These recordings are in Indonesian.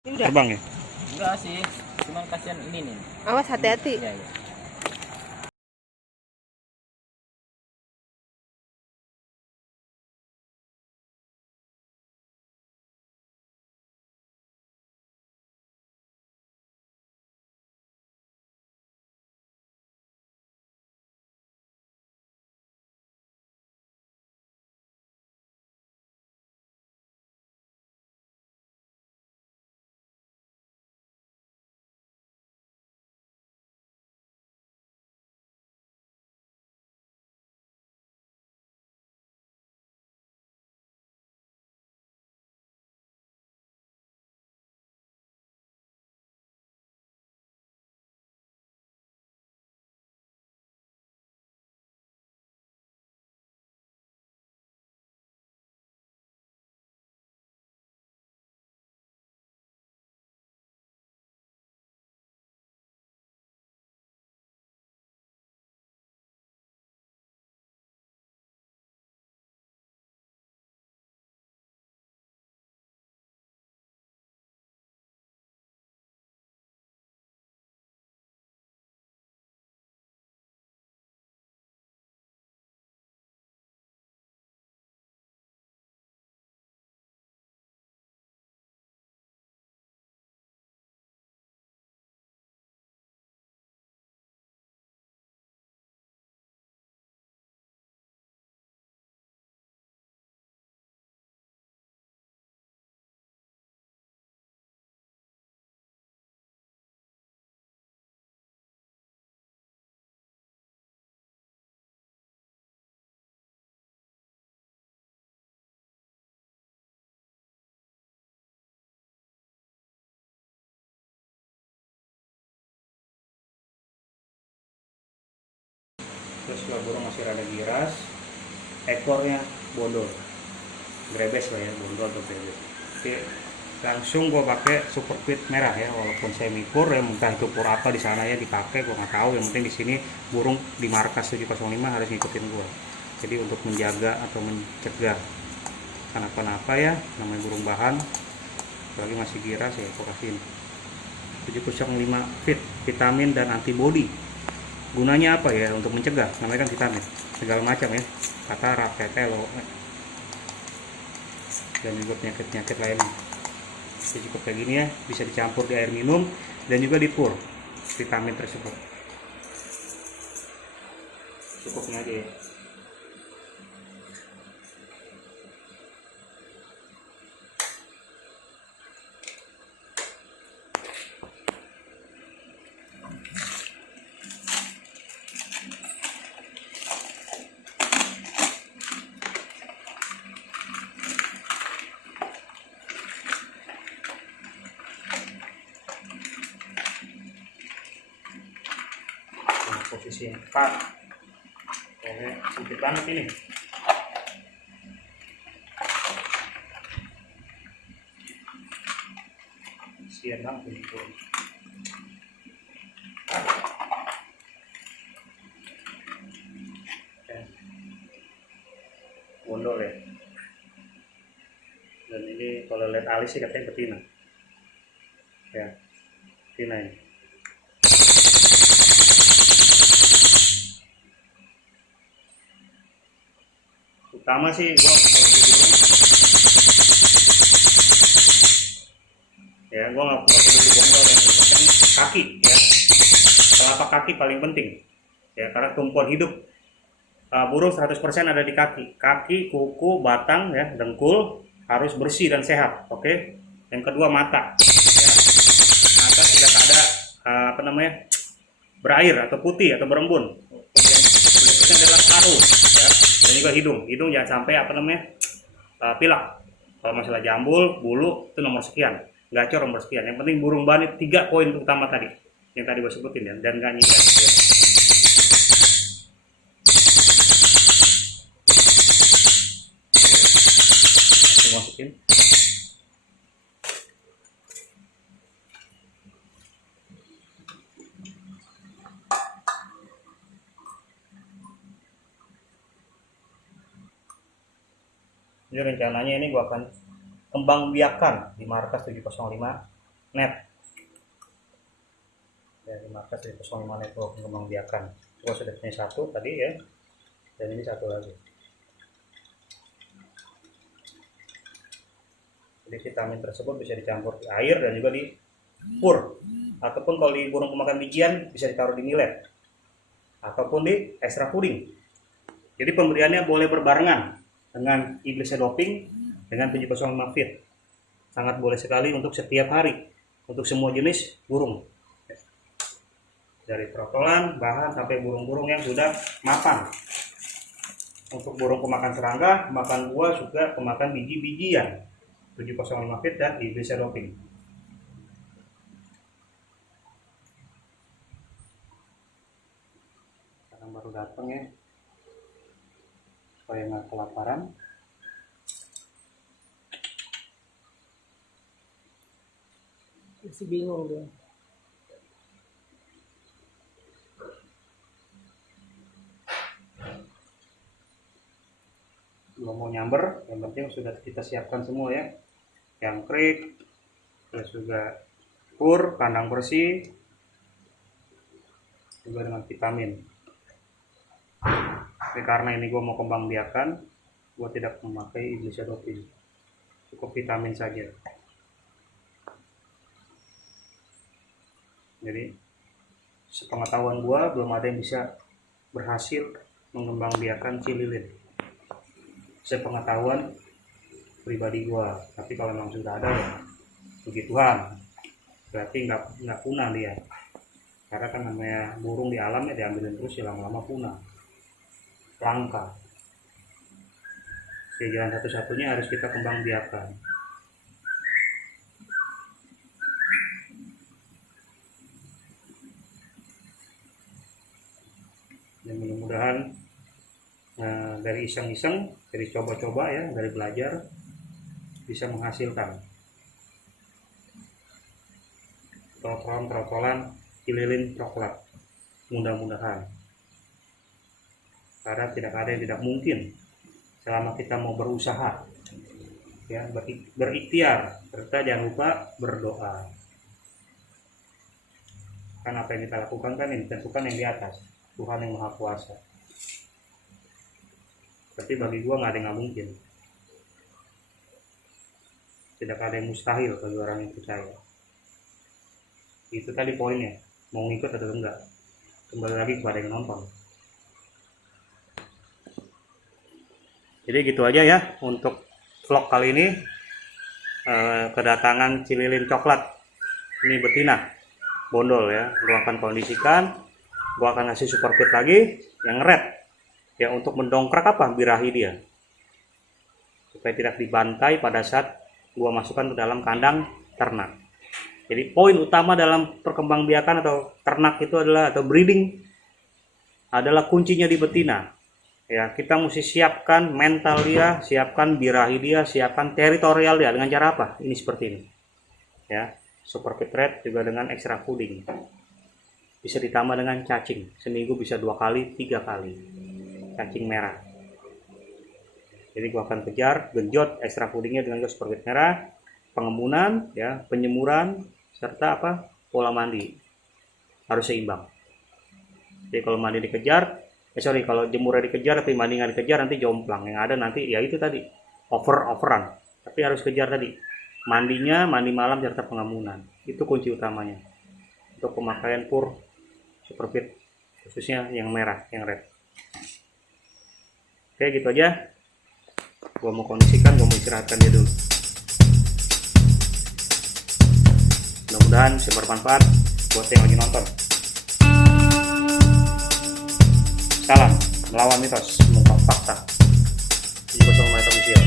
Ini udah. Terbang ya? Enggak sih, cuman kasihan ini nih. Awas hati-hati. Iya, iya. Terus kalau burung masih rada giras, ekornya bondol, grebes lah ya, bondol atau grebes. Jadi langsung gue pakai super fit merah ya, walaupun saya mikur ya, entah itu pur apa di sana ya dipakai, gue nggak tahu. Yang penting di sini burung di markas 705 harus ngikutin gue. Jadi untuk menjaga atau mencegah kenapa-napa ya, namanya burung bahan, apalagi masih giras ya, gue kasihin 705 fit, vitamin dan antibody. Gunanya apa ya? Untuk mencegah, namanya kan vitamin segala macam ya, katarak, tetelo, dan juga penyakit-penyakit lainnya. Jadi cukup kayak gini ya, bisa dicampur di air minum dan juga di pur vitamin tersebut. Cukupnya aja ya. Posisi yang tepat. Oke, sempit banget ini. Sian banget ini. Oke. Bondol ya. Dan ini kalau lihat alis sih katanya betina. Ya, betina ini. Utama sih gua kalau di burung ya, gua nggak perlu bondol dan penting kaki ya, telapak kaki paling penting ya, karena tumpuan hidup burung 100% ada di kaki, kuku, batang ya, dengkul harus bersih dan sehat. Oke. Yang kedua mata ya, mata tidak ada apa namanya, berair atau putih atau berembun. Kemudian berikutnya adalah paru ya, dan juga hidung jangan sampai apa namanya, pilak. Kalau masalah jambul, bulu itu nomor sekian, gacor nomor sekian. Yang penting burung bani 3 poin utama tadi yang tadi gue sebutin ya, dan nggak nyikat ya. Masukin. Jadi rencananya ini gua akan kembang biakan di markas 705 net. Dari markas 705 net pengembangbiakan. Gua sudah punya satu tadi ya, dan ini satu lagi. Jadi vitamin tersebut bisa dicampur di air dan juga di pur, ataupun kalau di burung pemakan bijian bisa ditaruh di millet ataupun di extra puding. Jadi pemberiannya boleh berbarengan dengan Iblis doping dengan 705 feed. Sangat boleh sekali untuk setiap hari untuk semua jenis burung, dari trotolan bahan sampai burung-burung yang sudah mapan. Untuk burung pemakan serangga, pemakan buah, juga pemakan biji-bijian, 705 feed dan Iblis doping. Sekarang baru datang ya, supaya nggak kelaparan. Masih bingung dia. Belum mau nyamber, yang penting sudah kita siapkan semua ya, yang krik, terus juga pur, kandang bersih, juga dengan vitamin. Tapi karena ini gue mau kembang biakan, gue tidak memakai Iblis doping, cukup vitamin saja. Jadi sepengetahuan gue belum ada yang bisa berhasil mengembang biakan cililin, sepengetahuan pribadi gue. Tapi kalau memang sudah ada ya puji Tuhan, berarti nggak punah dia, karena kan namanya burung di alam ya, diambilin terus ya lama-lama punah, langka. Ya, jalan satu-satunya harus kita kembang biakan. Dan mudah-mudahan dari iseng-iseng, dari coba-coba ya, dari belajar bisa menghasilkan trotolan cililin coklat, mudah-mudahan. Karena tidak ada yang tidak mungkin selama kita mau berusaha ya, berikhtiar, serta jangan lupa berdoa. Kan apa yang kita lakukan kan yang ditentukan yang di atas, Tuhan yang Maha Kuasa. Tapi bagi gua nggak ada yang nggak mungkin, tidak ada yang mustahil bagi orang yang percaya. Itu tadi poinnya, mau ngikut atau enggak, kembali lagi kepada yang nonton. Jadi gitu aja ya untuk vlog kali ini. Kedatangan cililin coklat ini betina bondol ya, gua akan kondisikan, gua akan kasih super feed lagi yang red ya, untuk mendongkrak apa birahi dia, supaya tidak dibantai pada saat gua masukkan ke dalam kandang ternak. Jadi poin utama dalam perkembangbiakan atau ternak itu adalah, atau breeding adalah kuncinya di betina. Ya, kita mesti siapkan mental dia, siapkan birahi dia, siapkan teritorial dia. Dengan cara apa? Ini seperti ini. Ya, super feed red juga dengan extra fooding. Bisa ditambah dengan cacing. Seminggu bisa 2 kali, 3 kali. Cacing merah. Jadi gua akan kejar, genjot extra foodingnya dengan super feed merah, pengembunan, ya, penyemuran, serta apa? Pola mandi. Harus seimbang. Jadi kalau mandi dikejar, kalau jemurnya dikejar tapi mandi nggak dikejar, nanti jomplang. Yang ada nanti ya itu tadi, overrun. Tapi harus kejar tadi, mandinya, mandi malam serta pengembunan. Itu kunci utamanya untuk pemakaian pur super feed, khususnya yang merah, yang red. Oke, gitu aja. Gua mau kondisikan, gua mau istirahatkan dia dulu. Mudah-mudahan bisa bermanfaat buat yang lagi nonton. Salam melawan mitos, mengungkap fakta. Di 05 Net Official.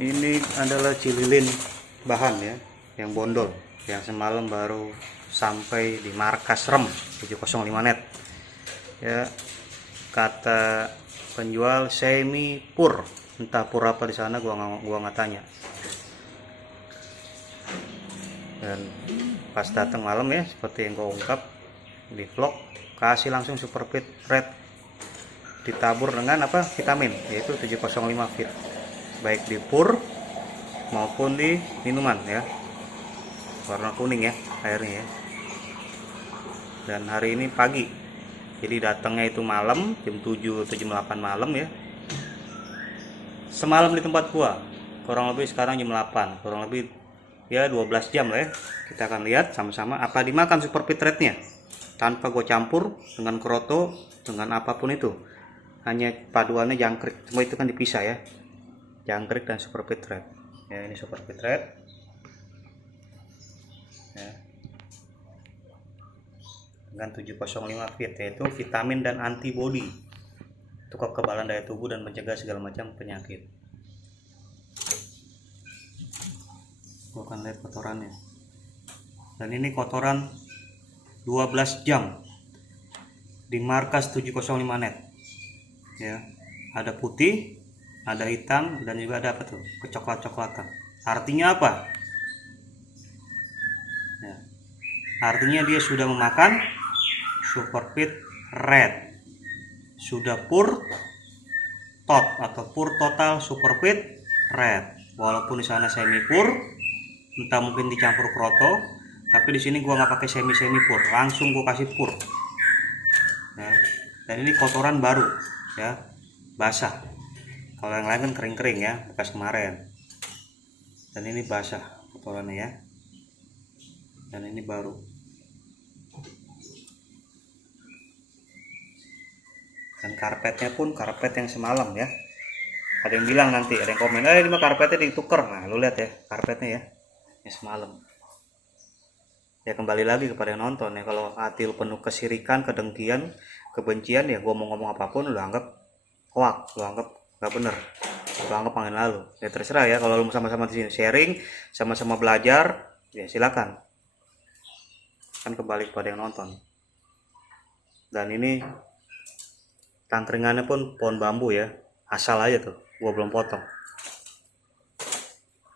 Ini adalah cililin bahan ya, yang bondol, yang semalam baru sampai di markas rem 705 Net. ya, kata penjual semi pur, entah pur apa di sana gua nggak tanya. Dan pas datang malam ya, seperti yang gua ungkap di vlog, kasih langsung super fit red ditabur dengan apa, vitamin, yaitu 705 fit, baik di pur maupun di minuman ya, warna kuning ya airnya ya. Dan hari ini pagi, jadi datangnya itu malam jam 7 atau jam 8 malam ya, semalam di tempat gua, kurang lebih sekarang jam 8, kurang lebih ya 12 jam lah ya. Kita akan lihat sama-sama apa dimakan super fit rednya, tanpa gue campur dengan kroto, dengan apapun itu, hanya paduannya jangkrik, semua itu kan dipisah ya, jangkrik dan super fit red ya. Ini super fit red ya, dengan 705 fit, yaitu vitamin dan antibody untuk kekebalan daya tubuh dan mencegah segala macam penyakit. Gue akan lihat kotorannya, dan ini kotoran 12 jam di markas 705 net ya. Ada putih, ada hitam, dan juga ada apa tuh, kecoklat-coklatan. Artinya apa ya? Artinya dia sudah memakan super fit red, sudah pur tot atau pur total super fit red. Walaupun di sana semi pur, entah mungkin dicampur kroto, tapi di sini gua nggak pakai semi pur, langsung gua kasih pur ya. Dan ini kotoran baru ya, basah. Kalau yang lain kan kering-kering ya, bekas kemarin. Dan ini basah kotorannya ya, dan ini baru. Dan karpetnya pun karpet yang semalam ya. Ada yang bilang nanti, ada yang komen, ini mah karpetnya ditukar. Nah lu lihat ya karpetnya ya, yang semalam. Ya kembali lagi kepada yang nonton ya, kalau hati lu penuh kesirikan, kedengkian, kebencian ya, gua mau ngomong apapun lu anggap hoax, lu anggap nggak bener, lu anggap angin lalu ya, terserah ya. Kalau lu sama-sama di sini sharing, sama-sama belajar ya silakan, kan kembali kepada yang nonton. Dan ini tangkringannya pun pohon bambu ya, asal aja tuh, gua belum potong.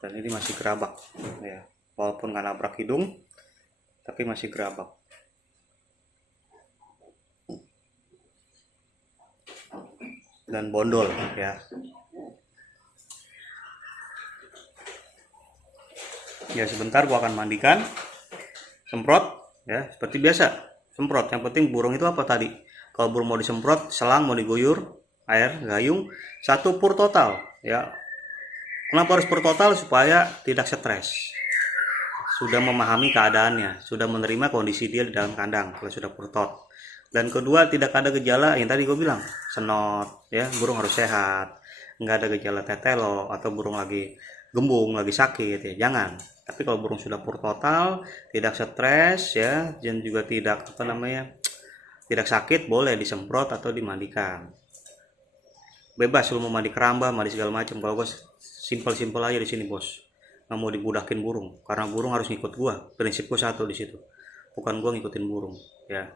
Dan ini masih gerabak ya, walaupun nggak nabrak hidung tapi masih gerabak. Dan bondol ya. Ya sebentar gua akan mandikan, semprot ya seperti biasa, semprot. Yang penting burung itu apa tadi, kalau burung mau disemprot, selang mau diguyur air gayung, satu pur total ya. Kenapa harus pur total? Supaya tidak stres, sudah memahami keadaannya, sudah menerima kondisi dia di dalam kandang kalau sudah pur tot. Dan kedua, tidak ada gejala yang tadi gue bilang, senot ya, burung harus sehat, nggak ada gejala tetelo atau burung lagi gembung, lagi sakit ya, jangan. Tapi kalau burung sudah pur total, tidak stres ya, dan juga tidak apa namanya, tidak sakit, boleh disemprot atau dimandikan. Bebas lu mau mandi keramba, mandi segala macam. Kalau gue simpel aja di sini bos, nggak mau dibudakin burung, karena burung harus ngikut gua. Prinsip gua satu di situ, bukan gua ngikutin burung ya.